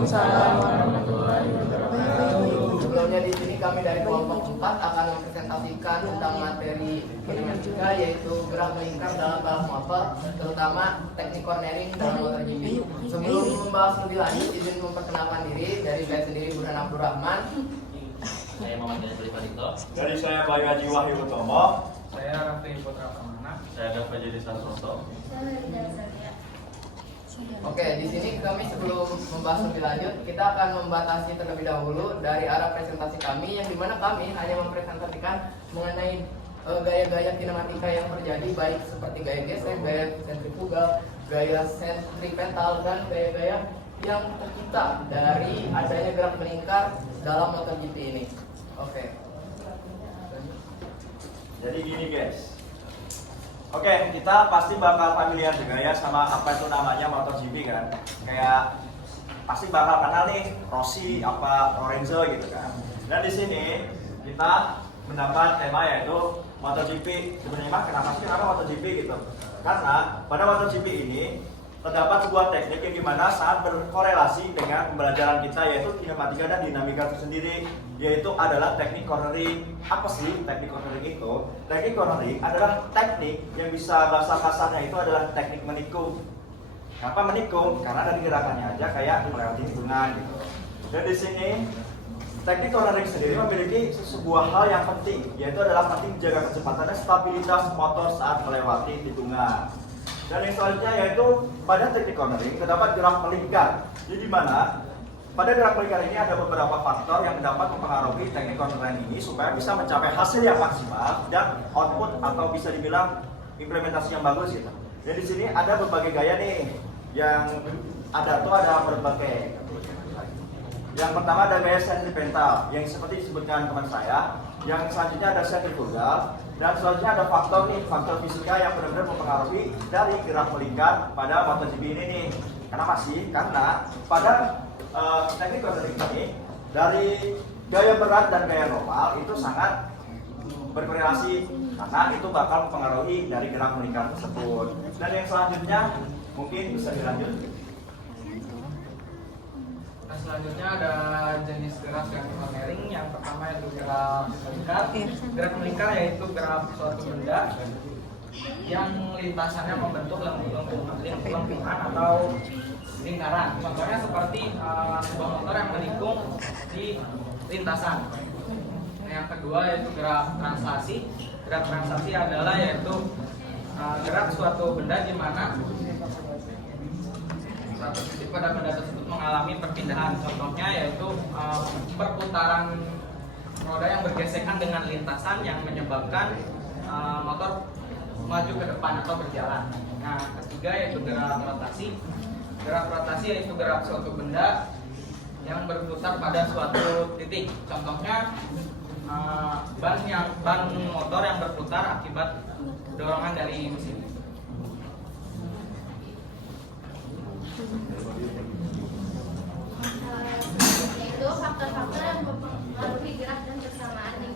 Waalaikumsalam warahmatullahi wabarakatuh. Sebelumnya di sini kami dari kelompok 4 akan mempresentasikan tentang materi kinematika, yaitu gerak melingkar dalam balap motor, terutama teknik cornering dalam MotoGP. Sebelum membahas lebih lanjut, izin memperkenalkan diri. Dari saya sendiri Burhan Abdurrahman. Saya Muhammad Dani Pradipto. Dari saya Bayi Haji Wahyu Utomo. Saya Raffi Putra Pramana. Saya Dafa Jadi Santoso. Oke, di sini kami sebelum membahas lebih lanjut, kita akan membatasi terlebih dahulu dari arah presentasi kami, yang dimana kami hanya mempresentasikan mengenai gaya-gaya kinematika yang terjadi, baik seperti gaya gesek, gaya sentrifugal, gaya sentripetal, dan gaya-gaya yang tercipta dari adanya gerak melingkar dalam MotoGP ini. Oke. Jadi gini guys. Oke, kita pasti bakal familiar juga ya sama apa itu namanya MotoGP kan. Kayak pasti bakal kenal nih Rossi, apa Lorenzo gitu kan. Dan di sini kita mendapat tema yaitu MotoGP. Sebenarnya kenapa MotoGP gitu? Karena pada MotoGP ini terdapat sebuah teknik yang dimana sangat berkorelasi dengan pembelajaran kita, yaitu kinematika dan dinamika itu sendiri, yaitu adalah teknik cornering. Apa sih teknik cornering itu? Teknik cornering adalah teknik yang bisa bahasa kasarnya itu adalah teknik menikung. Kenapa menikung? Karena dari gerakannya aja kayak melewati hitungan gitu. Dan di sini teknik cornering sendiri memiliki sebuah hal yang penting, yaitu adalah penting menjaga kecepatan dan stabilitas motor saat melewati tikungan. Dan yang selanjutnya yaitu pada teknik cornering terdapat gerak melingkar. Jadi di mana pada gerak melingkar ini ada beberapa faktor yang dapat mempengaruhi teknik cornering ini supaya bisa mencapai hasil yang maksimal dan output atau bisa dibilang implementasi yang bagus gitu. Dan di sini ada berbagai gaya nih yang ada berbagai. Yang pertama ada gaya sentripetal yang seperti disebutkan teman saya. Yang selanjutnya ada sentrifugal, dan selanjutnya ada faktor fisika yang benar-benar mempengaruhi dari gerak melingkar pada MotoGP ini nih. Kenapa sih? Karena pada teknik cornering ini dari gaya berat dan gaya normal itu sangat berkorelasi, karena itu bakal mempengaruhi dari gerak melingkar tersebut. Dan yang selanjutnya mungkin bisa dilanjut. Nah, selanjutnya ada jenis gerak yang cornering. Yang pertama yaitu gerak melingkar. Gerak melingkar yaitu gerak suatu benda yang lintasannya membentuk lengkungan atau lingkaran. Contohnya seperti sebuah motor yang menikung di lintasan. Nah, yang kedua yaitu gerak translasi. Gerak translasi adalah yaitu gerak suatu benda di mana satu titik pada benda tersebut mengalami perpindahan. Contohnya yaitu perputaran roda yang bergesekan dengan lintasan yang menyebabkan motor maju ke depan atau berjalan. Nah, ketiga yaitu gerak rotasi. Gerak rotasi yaitu gerak suatu benda yang berputar pada suatu titik. Contohnya ban motor yang berputar akibat dorongan dari mesin. Yaitu faktor-faktor yang mempengaruhi gerak dan kesamaan di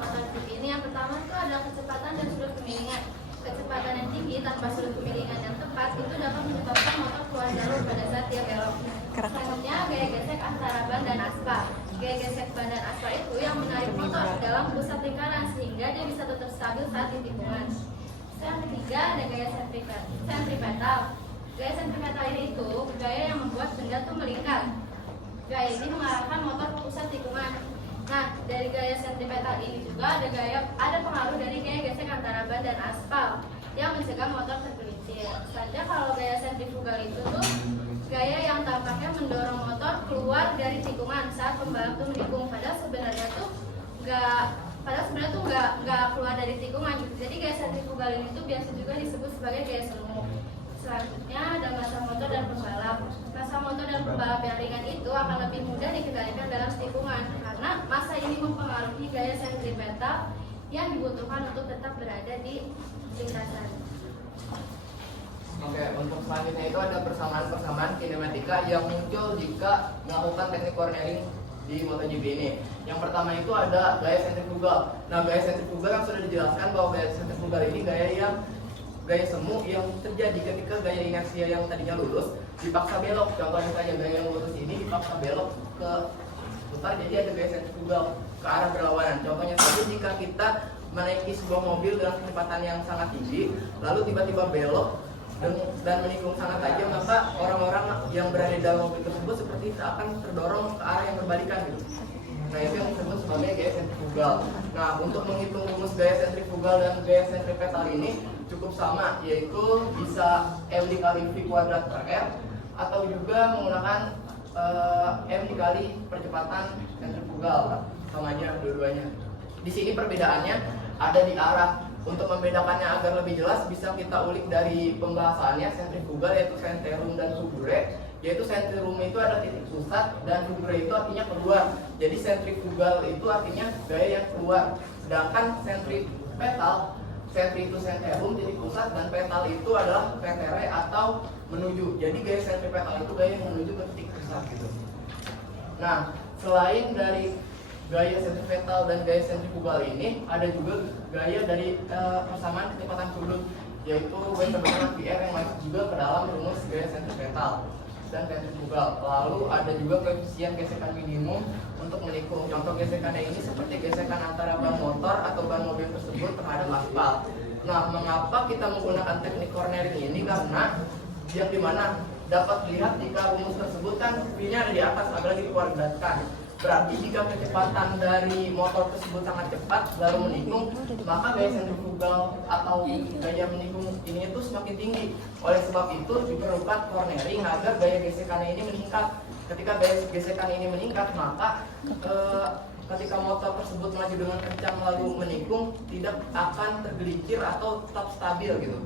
MotoGP ini. Yang pertama itu ada kecepatan dan sudut kemiringan. Kecepatan yang tinggi tanpa sudut kemiringan yang tepat itu dapat menyebabkan motor keluar jalur pada saat dia belok. Selanjutnya gaya gesek antara ban dan aspal. Gaya gesek ban dan aspal itu yang menarik motor dalam pusat lingkaran sehingga dia bisa tetap stabil saat di tikungan. Yang ketiga ada gaya sentripetal. Gaya sentripetal ini itu gaya yang membuat benda itu melingkar. Gaya ini mengarahkan motor ke pusat tikungan. Nah, dari gaya sentripetal ini juga ada pengaruh dari gaya gesek antara ban dan aspal yang mencegah motor tergelincir. Selanjutnya kalau gaya sentrifugal itu tuh gaya yang tampaknya mendorong motor keluar dari tikungan saat pembalap tuh menikung. Padahal sebenarnya tuh nggak keluar dari tikungan gitu. Jadi gaya sentrifugal ini tuh biasa juga disebut sebagai gaya selumuk. Selanjutnya ada massa motor dan pembalap. Massa motor dan pembalap yang ringan itu akan lebih mudah dikendalikan dalam tikungan karena massa ini mempengaruhi gaya sentripetal yang dibutuhkan untuk tetap berada di lintasan. Oke, untuk selanjutnya itu ada persamaan-persamaan kinematika yang muncul jika melakukan teknik cornering di MotoGP ini. Yang pertama itu ada gaya sentrifugal. Nah, gaya sentrifugal yang sudah dijelaskan bahwa gaya sentrifugal ini gaya yang gaya semu yang terjadi ketika gaya inersia yang tadinya lurus dipaksa belok. Contohnya saja gaya yang lurus ini dipaksa belok ke putar, jadi ada gaya sentrifugal ke arah berlawanan. Contohnya saja jika kita menaiki sebuah mobil dengan kecepatan yang sangat tinggi, lalu tiba-tiba belok dan menikung sangat tajam, maka orang-orang yang berada di dalam mobil tersebut seperti akan terdorong ke arah yang berbalikan gitu. Nah, itu yang disebut sebagai gaya sentrifugal. Nah, untuk menghitung rumus gaya sentrifugal dan gaya sentripetal ini cukup sama, yaitu bisa M dikali V kuadrat per R, atau juga menggunakan M dikali percepatan sentrifugal. Sama aja dua-duanya. Di sini perbedaannya ada di arah. Untuk membedakannya agar lebih jelas bisa kita ulik dari pembahasannya sentrifugal, yaitu centrum dan subure. Yaitu centrum itu ada titik pusat dan subure itu artinya keluar. Jadi sentrifugal itu artinya gaya yang keluar. Sedangkan sentripetal, sentri itu centrum titik pusat dan petal itu adalah petere atau menuju. Jadi gaya sentripetal itu gaya yang menuju ke titik pusat gitu. Nah, selain dari gaya sentripetal dan gaya sentrifugal ini, ada juga gaya dari persamaan kecepatan sudut, yaitu gaya sebagaimana VR yang masuk juga ke dalam rumus gaya sentripetal dan sentrifugal. Lalu ada juga koefisien gesekan minimum untuk menikung. Contoh gesekannya ini seperti gesekan antara ban motor atau ban mobil tersebut terhadap aspal. Nah, mengapa kita menggunakan teknik cornering ini? Karena yang dimana dapat lihat jika rumus tersebut kan V-nya ada di atas, apalagi dikuadratkan. Berarti jika kecepatan dari motor tersebut sangat cepat lalu menikung, maka gaya sentrifugal atau gaya menikung ini itu semakin tinggi. Oleh sebab itu diperlukan cornering agar gaya gesekannya ini meningkat. Ketika gaya gesekan ini meningkat, maka ketika motor tersebut melaju dengan kencang lalu menikung, tidak akan tergelincir atau tetap stabil gitu.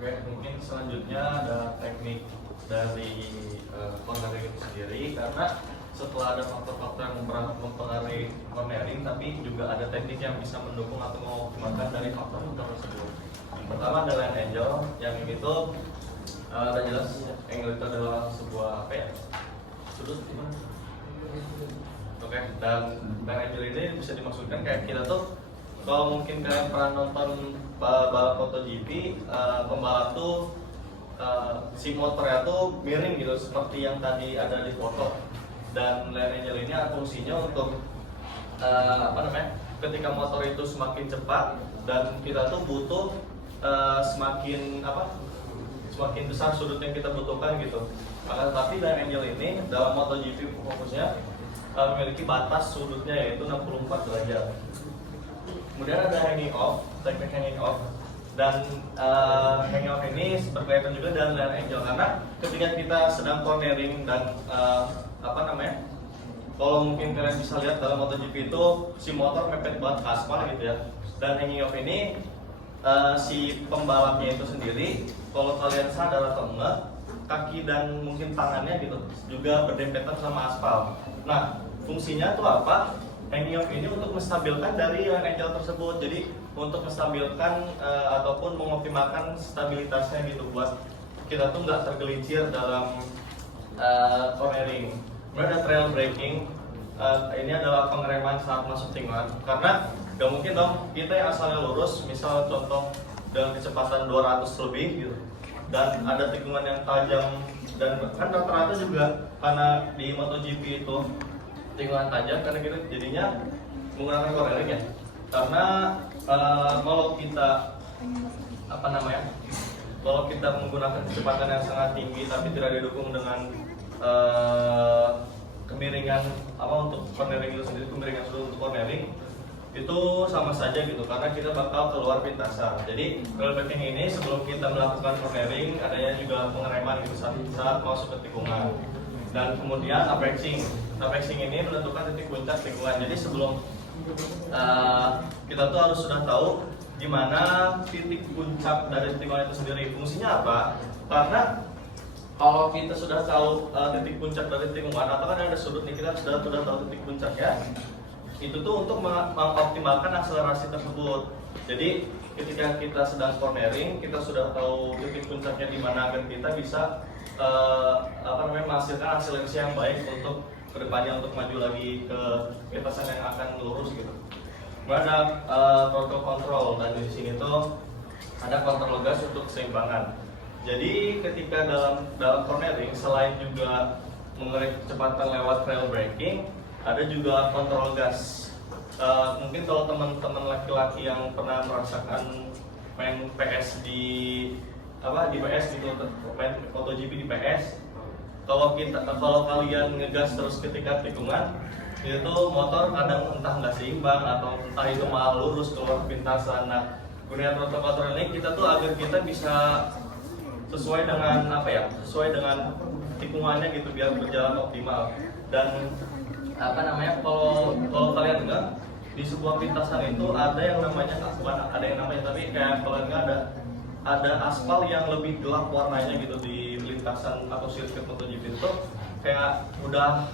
Oke, mungkin selanjutnya ada teknik dari cornering itu sendiri, karena setelah ada faktor-faktor yang mempengaruhi cornering, tapi juga ada teknik yang bisa mendukung atau mengoptimalkan dari faktor-faktor tersebut. Yang pertama adalah line angle, yang ini tuh ada jelas angle itu adalah sebuah apa ya? Sudut gimana? Oke, dan line angle ini bisa dimaksudkan kayak kita tuh, kalau mungkin kalian pernah nonton balap MotoGP, pembalap tuh si motornya tuh miring gitu seperti yang tadi ada di foto. Dan line angle ini fungsinya untuk ketika motor itu semakin cepat dan kita tuh butuh semakin besar sudut yang kita butuhkan gitu. Maka tapi line angle ini dalam MotoGP fokusnya memiliki batas sudutnya yaitu 64 derajat. Kemudian ada hanging off, teknik hanging off, dan hanging off ini berkaitan juga dengan line angle, karena ketika kita sedang cornering dan kalau mungkin kalian bisa lihat dalam MotoGP itu si motor mepet banget ke aspal gitu ya. Dan hanging off ini si pembalapnya itu sendiri, kalau kalian sadar atau enggak, kaki dan mungkin tangannya gitu juga berdempetan sama aspal. Nah, fungsinya tuh apa? Hanging off ini untuk menstabilkan dari line angle tersebut. Jadi untuk menstabilkan ataupun mengoptimalkan stabilitasnya gitu buat kita tuh nggak tergelincir dalam cornering. Kemudian ada trail braking. Ini adalah pengereman saat masuk tikungan. Karena nggak mungkin dong kita yang asalnya lurus, misal contoh dengan kecepatan 200 lebih gitu, dan ada tikungan yang tajam, dan kan rata-rata juga karena di MotoGP itu tikungan tajam, karena kita jadinya menggunakan cornering ya. Karena kalau kita kalau kita menggunakan kecepatan yang sangat tinggi tapi tidak didukung dengan kemiringan untuk cornering itu sendiri, kemiringan sudut untuk cornering itu sama saja gitu, karena kita bakal keluar pintasan. Jadi trail braking ini sebelum kita melakukan cornering adanya juga pengereman gitu saat masuk ke tikungan. Dan kemudian apexing. Apexing ini menentukan titik puncak tikungan. Jadi sebelum kita tuh harus sudah tahu di mana titik puncak dari tikungan itu sendiri. Fungsinya apa? Karena kalau kita sudah tahu titik puncak dari tikungan, atau kan ada sudut nih, kita sudah tahu titik puncaknya, itu tuh untuk mengoptimalkan akselerasi tersebut. Jadi ketika kita sedang cornering, kita sudah tahu titik puncaknya di mana agar kita bisa menghasilkan akselerasi yang baik untuk kedepannya untuk maju lagi ke lintasan yang akan lurus gitu. Kemudian ada throttle control, dan di sini tuh ada kontrol gas untuk keseimbangan. Jadi ketika dalam cornering, selain juga mengurai kecepatan lewat rail braking, ada juga kontrol gas. Mungkin kalau teman-teman laki-laki yang pernah merasakan main PS di PS gitu, main MotoGP di PS, kalau kalian ngegas terus ketika tikungan, itu motor kadang entah nggak seimbang atau entah itu malah lurus keluar pintasan. Nah, gunanya throttle control ini kita tuh agar kita bisa sesuai dengan sesuai dengan tikungannya gitu, biar berjalan optimal. Dan kalau kalian enggak, di sebuah lintasan itu ada yang namanya, tapi kayak kalau enggak ada aspal yang lebih gelap warnanya gitu di lintasan atau sirkuit MotoGP itu, kayak udah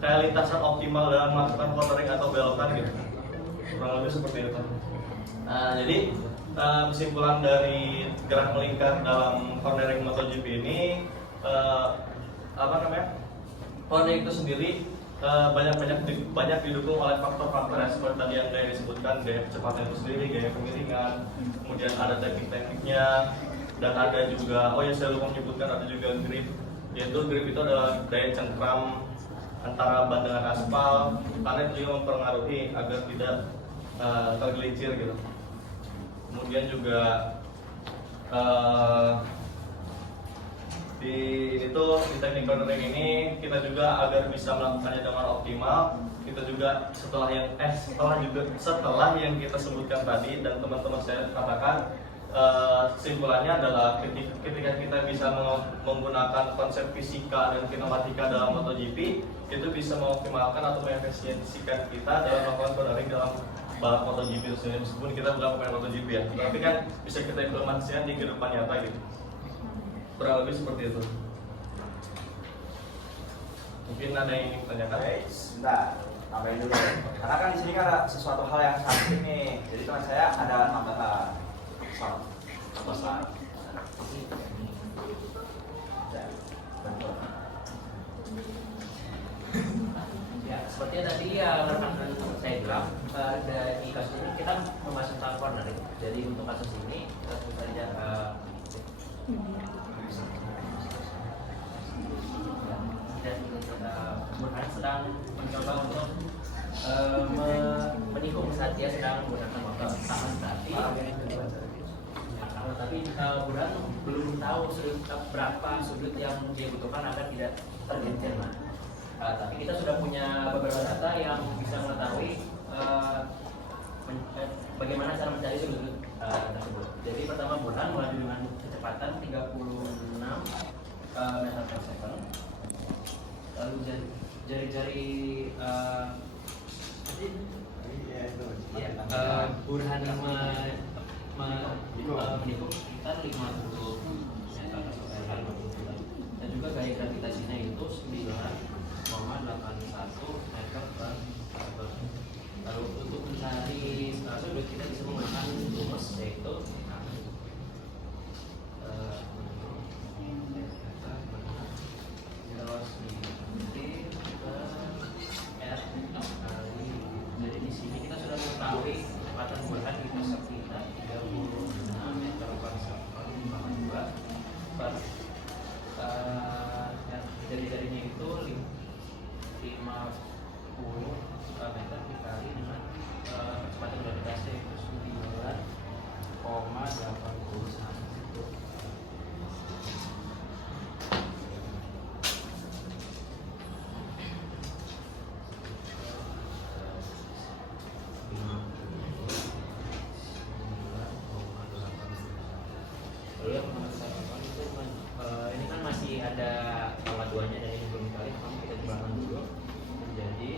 kayak lintasan optimal dalam melakukan cornering atau belokan gitu, kurang lebih seperti itu. Jadi kesimpulan dari gerak melingkar dalam cornering MotoGP ini, cornering itu sendiri banyak didukung oleh faktor-faktor yang seperti tadi yang saya disebutkan, gaya kecepatan itu sendiri, gaya kemiringan, kemudian ada teknik-tekniknya, dan ada juga, saya lupa menyebutkan, ada juga grip, yaitu grip itu adalah daya cengkram antara ban dengan aspal, karena itu juga mempengaruhi agar tidak tergelincir gitu. Kemudian juga di teknik cornering ini kita juga agar bisa melakukannya dengan optimal, kita juga setelah yang kita sebutkan tadi dan teman-teman saya katakan, kesimpulannya adalah ketika kita bisa menggunakan konsep fisika dan kinematika dalam MotoGP, itu bisa mengoptimalkan atau mengefisiensikan kita dalam melakukan cornering dalam balap MotoGP itu sendiri. Meskipun kita bukan pemain MotoGP ya, tapi kan bisa kita implementasikan di kehidupan nyata gitu. Kurang lebih seperti itu. Mungkin ada yang ingin ditanyakan? Sebentar, tambahin dulu. Karena kan di sini kan ada sesuatu hal yang sakit nih. Jadi teman saya ada tambahan. Ya, seperti tadi yang rekan saya bilang, di kasus ini kita membahas tentang cornering. Jadi untuk kasus ini kita sebut saja Burhan sedang mencoba untuk menikung saat dia sedang menggunakan motor. Tapi Burhan belum tahu berapa sudut yang dia butuhkan agar tidak tergelincir. Tapi kita sudah punya beberapa data yang bisa mengetahui bagaimana cara mencari sudut tersebut. Jadi pertama, Burhan melaju dengan kecepatan 36 meter per second. Lalu jari-jari Burhan menikung sekitar 50 meter per second. Dan juga gaya gravitasinya itu 9,81 meter per second. Lalu untuk mencari sudut kita bisa menggunakan rumus, yaitu jadi di sini kita sudah mengetahui kecepatan Burhan itu sekitar 36 meter per second per jari-jarinya itu 50 meter dikali dengan kecepatan gravitasi itu 9,81. Ini kan masih ada pemaduannya dan ini belum dikali, maka kita jumlahkan dulu menjadi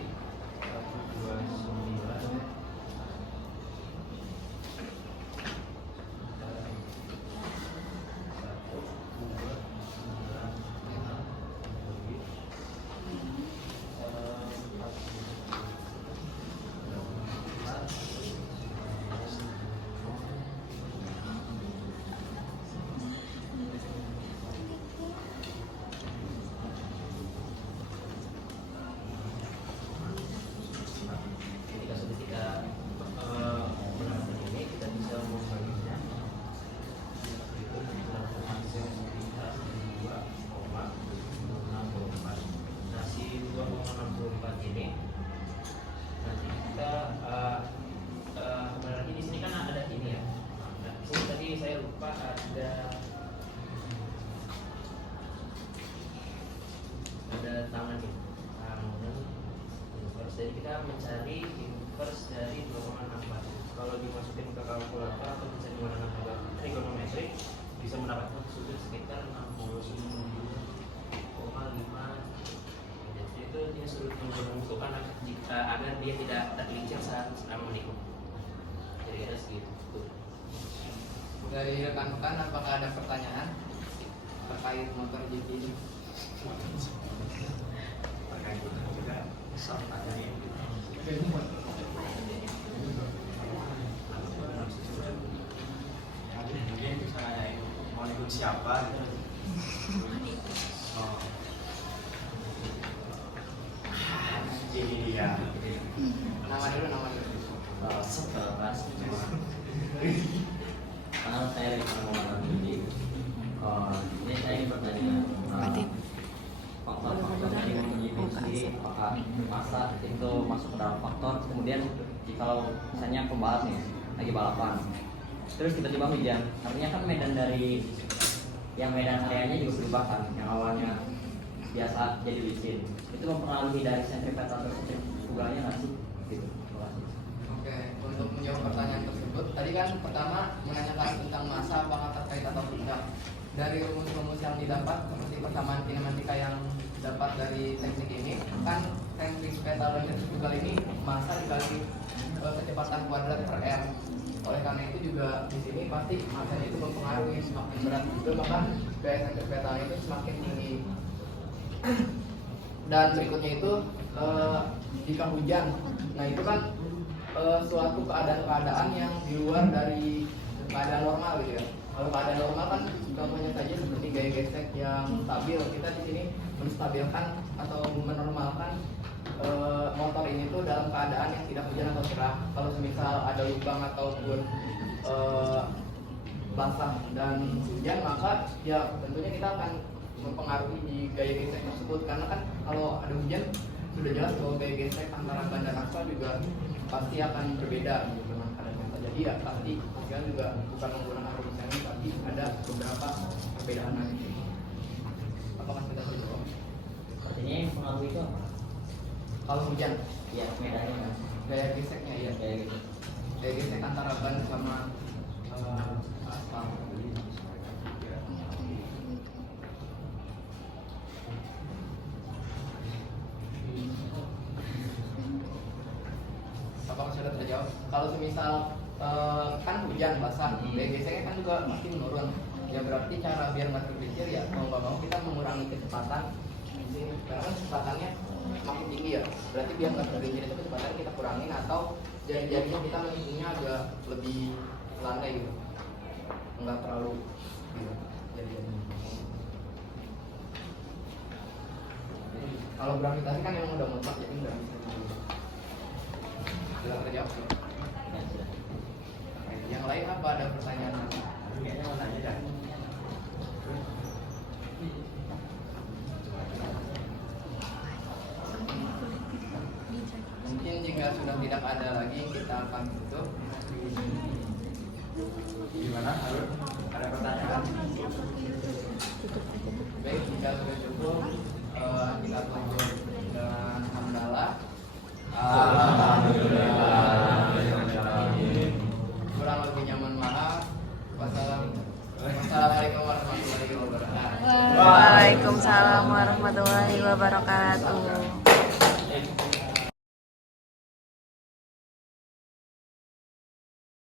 129. Jadi kita mencari inverse dari 2,64. Kalau dimasukin ke kalkulator atau bisa digunakan juga trigonometri, bisa mendapatkan sudut sekitar 69,5. Jadi itu dia sudut yang menentukan agar dia tidak tergelincir saat sedang menikung. Jadi ada segitu. Dari rekan-rekan, apakah ada pertanyaan terkait motor GP ini? Terkait juga sama tanya ini. Mungkin bisa nanyain mau ikut siapa gitu. Oh. Ini dia. Nama dulu. Setelah karena saya lagi ngomong ini saya ingin bertanya faktor-faktor dari MotoGP sendiri, apakah masa itu masuk ke dalam faktor? Kemudian kalau misalnya pembalap nih lagi balapan terus tiba-tiba hujan, artinya kan medan dari medan areanya juga berubah kan, yang awalnya biasa jadi licin, itu mempengaruhi dari sentripetal atau sentrifugalnya nggak sih? Gitu. Oke, untuk menjawab pertanyaan tersebut, tadi kan pertama menanyakan tentang masa apakah terkait atau tidak. Dari rumus-rumus yang didapat seperti persamaan kinematika yang dapat dari teknik ini, kan sentripetal dan sentrifugal ini masa dikali kecepatan kuadrat per r. Oleh karena itu juga di sini pasti masanya itu mempengaruhi, semakin berat juga maka gaya sentripetal itu semakin tinggi. Dan berikutnya itu jika hujan, nah itu kan suatu keadaan-keadaan yang di luar dari keadaan normal gitu ya. Kalau keadaan normal kan contohnya saja seperti gaya gesek yang stabil, kita di sini menstabilkan atau menormalkan motor ini tuh dalam keadaan yang tidak hujan atau cerah. Kalau semisal ada lubang ataupun basah dan hujan, maka ya tentunya kita akan mempengaruhi di gaya gesek tersebut, karena kan kalau ada hujan sudah jelas bahwa gaya gesek antara ban dan aspal juga pasti akan berbeda gitu dengan keadaan. Jadi ya pasti hasilnya juga bukan menggunakan rumus yang ini, pasti ada beberapa perbedaan nanti. Apakah sudah terjawab? Artinya yang pengaruh itu apa? Kalau hujan, Ya medannya kan, gaya geseknya ya, kayak gitu. gaya gesek antara ban sama aspal. Apakah sudah terjawab? Kalau semisal kan hujan basah, gaya geseknya kan juga pasti menurun. Ya berarti cara biar nggak tergelincir ya mau nggak mau kita mengurangi kecepatan di sini. Karena kan kecepatannya makin tinggi ya. Berarti biar nggak tergelincir itu kecepatan kita kurangin atau jari-jarinya kita menikungnya agak lebih landai gitu, nggak terlalu gitu. Jadi kalau gravitasi kan emang udah mutlak, jadi nggak bisa gitu. Sudah terjawab sih. Ya, sudah. Yang lain apa, ada pertanyaan lagi? Kayaknya mau tanya dah. Mungkin jika sudah tidak ada lagi kita akan tutup. Gimana? Harun? Ada pertanyaan? Baik, jika sudah cukup kita tutup dengan hamdalah. Kurang lebihnya mohon maaf. Wassalamualaikum warahmatullahi wabarakatuh. Waalaikumsalam warahmatullahi wabarakatuh.